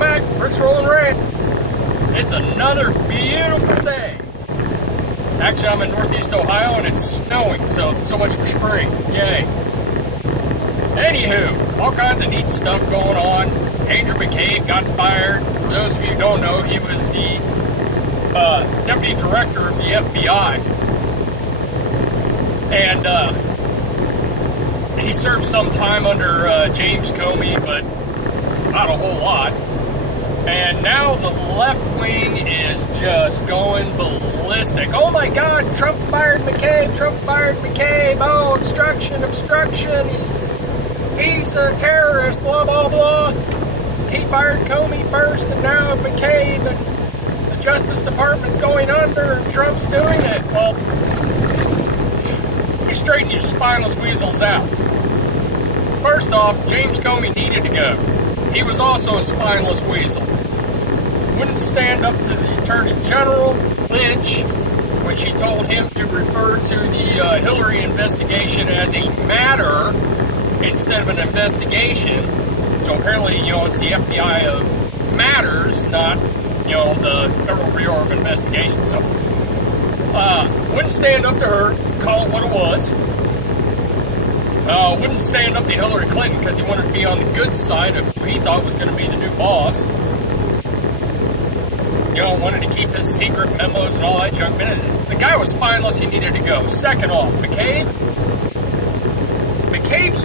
back. Rick's Rolling Rant. It's another beautiful day. Actually, I'm in Northeast Ohio and it's snowing, so much for spring. Yay. Anywho, all kinds of neat stuff going on. Andrew McCabe got fired. For those of you who don't know, he was the deputy director of the FBI. And he served some time under James Comey, but not a whole lot. And now the left wing is just going ballistic. Oh my God, Trump fired McCabe, Trump fired McCabe. Oh, obstruction, he's a terrorist, blah, blah, blah. He fired Comey first and now McCabe, and the Justice Department's going under and Trump's doing it. Well, you straighten your spineless weasels out. First off, James Comey needed to go. He was also a spineless weasel. Wouldn't stand up to the Attorney General, Lynch, when she told him to refer to the Hillary investigation as a matter instead of an investigation. So apparently, it's the FBI of matters, not, the Federal Bureau of Investigation. So, wouldn't stand up to her, call it what it was. Wouldn't stand up to Hillary Clinton because he wanted to be on the good side of who he thought was going to be the new boss. Wanted to keep his secret memos and all that junk. The guy was spineless, he needed to go. Second off, McCabe's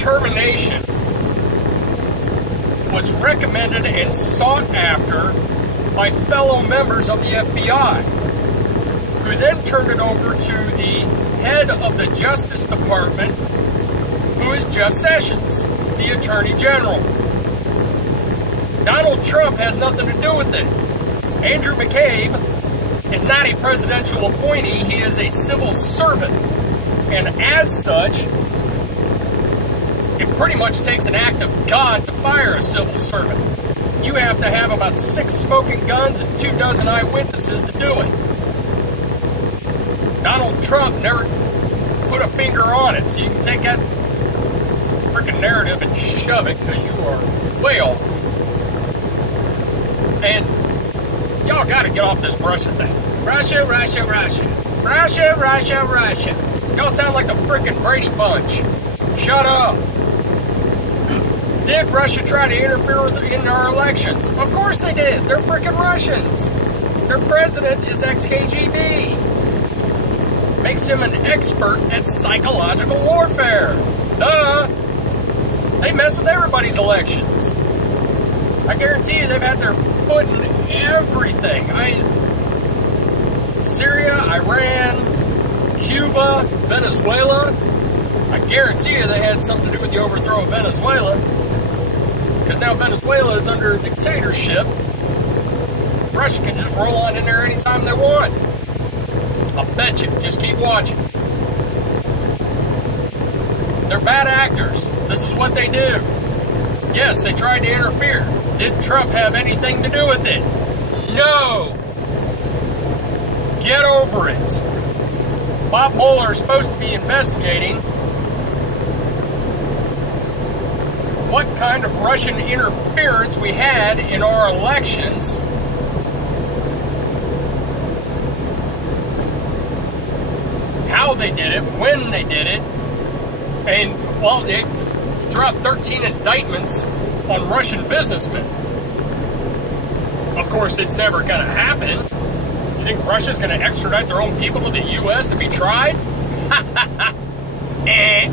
termination was recommended and sought after by fellow members of the FBI, who then turned it over to the head of the Justice Department, who is Jeff Sessions, the Attorney General. Donald Trump has nothing to do with it. Andrew McCabe is not a presidential appointee, he is a civil servant. And as such, it pretty much takes an act of God to fire a civil servant. You have to have about 6 smoking guns and 24 eyewitnesses to do it. Donald Trump never put a finger on it, so you can take that freaking narrative and shove it because you are way off. And y'all gotta get off this Russia thing. Russia, Russia, Russia. Russia, Russia, Russia. Y'all sound like the frickin' Brady Bunch. Shut up. Did Russia try to interfere in our elections? Of course they did. They're frickin' Russians. Their president is ex-KGB. Makes him an expert at psychological warfare. Duh. They mess with everybody's elections. I guarantee you they've had their foot in everything. Syria, Iran, Cuba, Venezuela. I guarantee you they had something to do with the overthrow of Venezuela. Because now Venezuela is under a dictatorship. Russia can just roll on in there anytime they want. I'll bet you. Just keep watching. They're bad actors. This is what they do. Yes, they tried to interfere. Did Trump have anything to do with it? No! Get over it. Bob Mueller is supposed to be investigating what kind of Russian interference we had in our elections. How they did it, when they did it, and, well, they threw out 13 indictments on Russian businessmen. Of course, it's never going to happen. You think Russia's going to extradite their own people to the U.S. to be tried? Eh.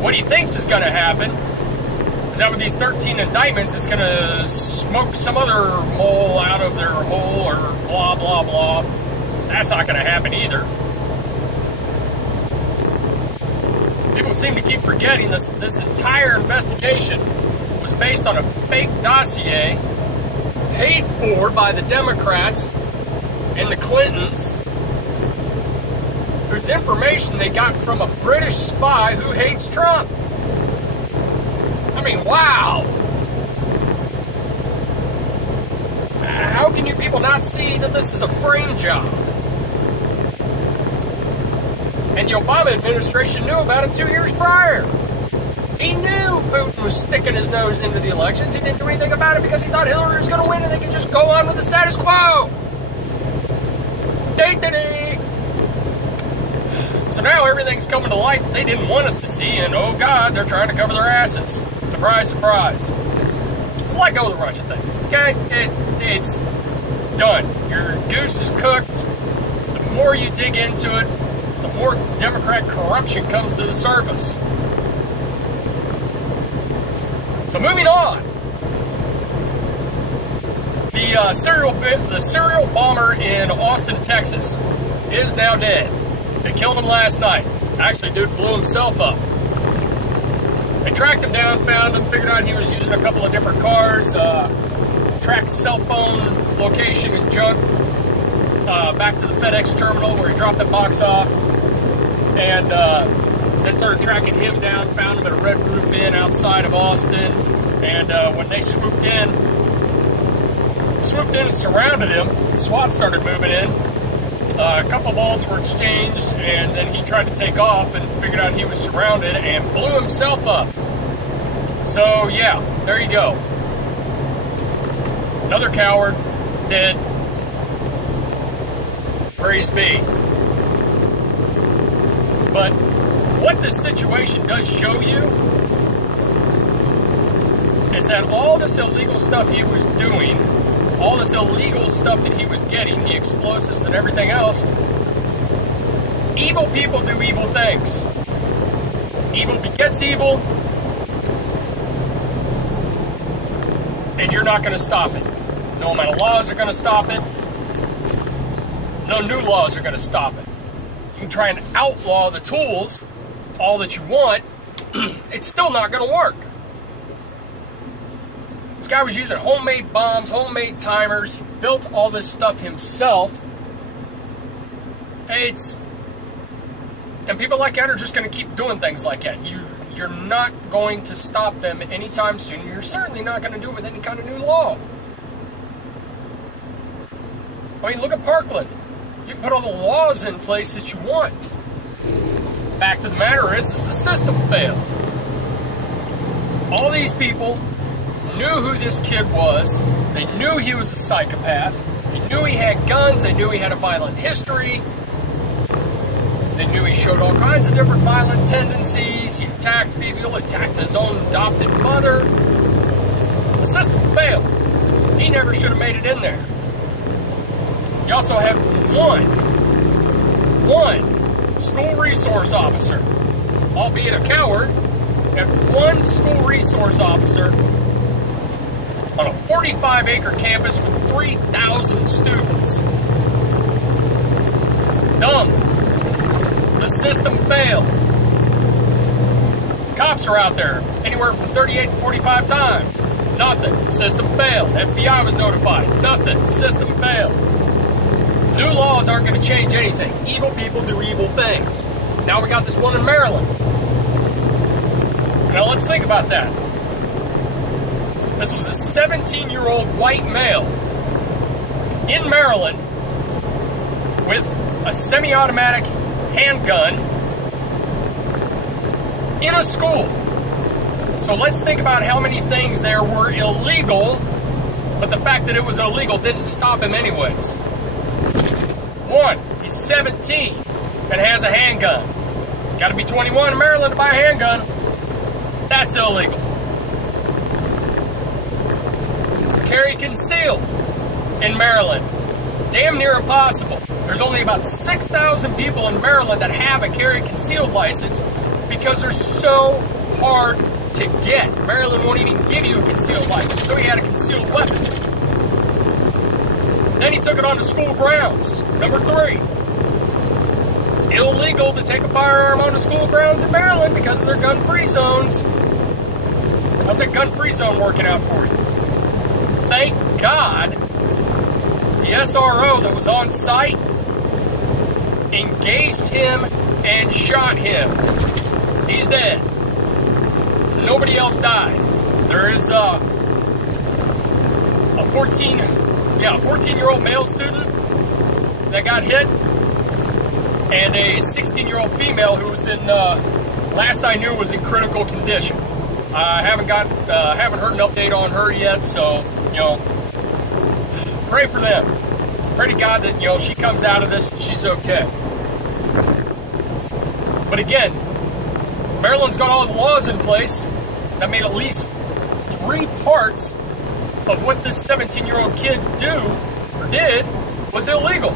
What he thinks is going to happen is that with these 13 indictments, it's going to smoke some other mole out of their hole or blah, blah, blah. That's not going to happen either. People seem to keep forgetting this entire investigation was based on a fake dossier paid for by the Democrats and the Clintons, whose information they got from a British spy who hates Trump. I mean, wow. How can you people not see that this is a frame job? And the Obama administration knew about it 2 years prior. He knew. Putin was sticking his nose into the elections. He didn't do anything about it because he thought Hillary was going to win and they could just go on with the status quo. So now everything's coming to light that they didn't want us to see, and oh God, they're trying to cover their asses. Surprise, surprise. So let go of the Russia thing, okay? It's done. Your goose is cooked. The more you dig into it, the more Democrat corruption comes to the surface. So moving on. The serial bomber in Austin, Texas is now dead. They killed him last night. Actually, dude blew himself up. They tracked him down, found him, figured out he was using a couple of different cars, tracked cell phone location and junk back to the FedEx terminal where he dropped the box off, and then started tracking him down, found him at a Red Roof Inn outside of Austin, and when they swooped in and surrounded him, SWAT started moving in. A couple bullets were exchanged, and then he tried to take off and figured out he was surrounded and blew himself up. So, yeah, there you go. Another coward, dead. Praise be. But what this situation does show you is that all this illegal stuff he was doing, all this illegal stuff that he was getting, the explosives and everything else, evil people do evil things. Evil begets evil, and you're not going to stop it. No amount of laws are going to stop it. No new laws are going to stop it. You can try and outlaw the tools all that you want, it's still not going to work. This guy was using homemade bombs, homemade timers. He built all this stuff himself. And people like that are just going to keep doing things like that. You're not going to stop them anytime soon. You're certainly not going to do it with any kind of new law. I mean, look at Parkland. You can put all the laws in place that you want. Fact of the matter is the system failed. All these people knew who this kid was. They knew he was a psychopath. They knew he had guns. They knew he had a violent history. They knew he showed all kinds of different violent tendencies. He attacked people, attacked his own adopted mother. The system failed. He never should have made it in there. You also have one school resource officer, albeit a coward, and one school resource officer on a 45-acre campus with 3,000 students. Dumb. The system failed. Cops are out there anywhere from 38 to 45 times. Nothing. The system failed. FBI was notified. Nothing. The system failed. New laws aren't going to change anything. Evil people do evil things. Now we got this one in Maryland. Now let's think about that. This was a 17-year-old white male in Maryland with a semi-automatic handgun in a school. So let's think about how many things there were illegal, but the fact that it was illegal didn't stop him anyways. One, he's 17 and has a handgun. Got to be 21 in Maryland to buy a handgun. That's illegal. Carry concealed in Maryland. Damn near impossible. There's only about 6,000 people in Maryland that have a carry concealed license because they're so hard to get. Maryland won't even give you a concealed license, so he had a concealed weapon. Then he took it onto school grounds. Number 3. Illegal to take a firearm onto school grounds in Maryland because of their gun-free zones. How's that gun-free zone working out for you? Thank God the SRO that was on site engaged him and shot him. He's dead. Nobody else died. There is a 14-year-old male student that got hit, and a 16-year-old female who was in, last I knew, was in critical condition. I haven't heard an update on her yet, so, you know, pray for them. Pray to God that, you know, she comes out of this and she's okay. But again, Maryland's got all the laws in place that made at least 3 parts of what this 17-year-old kid did was illegal.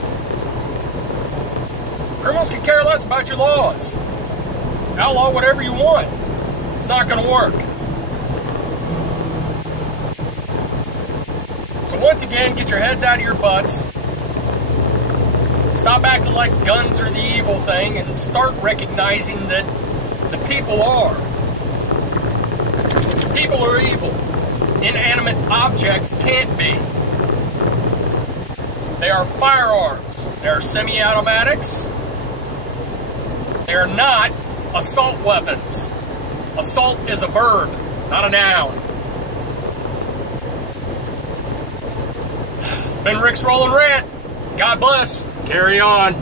Criminals can care less about your laws. Outlaw whatever you want. It's not going to work. So once again, get your heads out of your butts. Stop acting like guns are the evil thing and start recognizing that the people are. People are evil. Inanimate objects can't be. They are firearms. They are semi-automatics. They are not assault weapons. Assault is a verb, not a noun. It's been Rick's Rolling Rant. God bless. Carry on.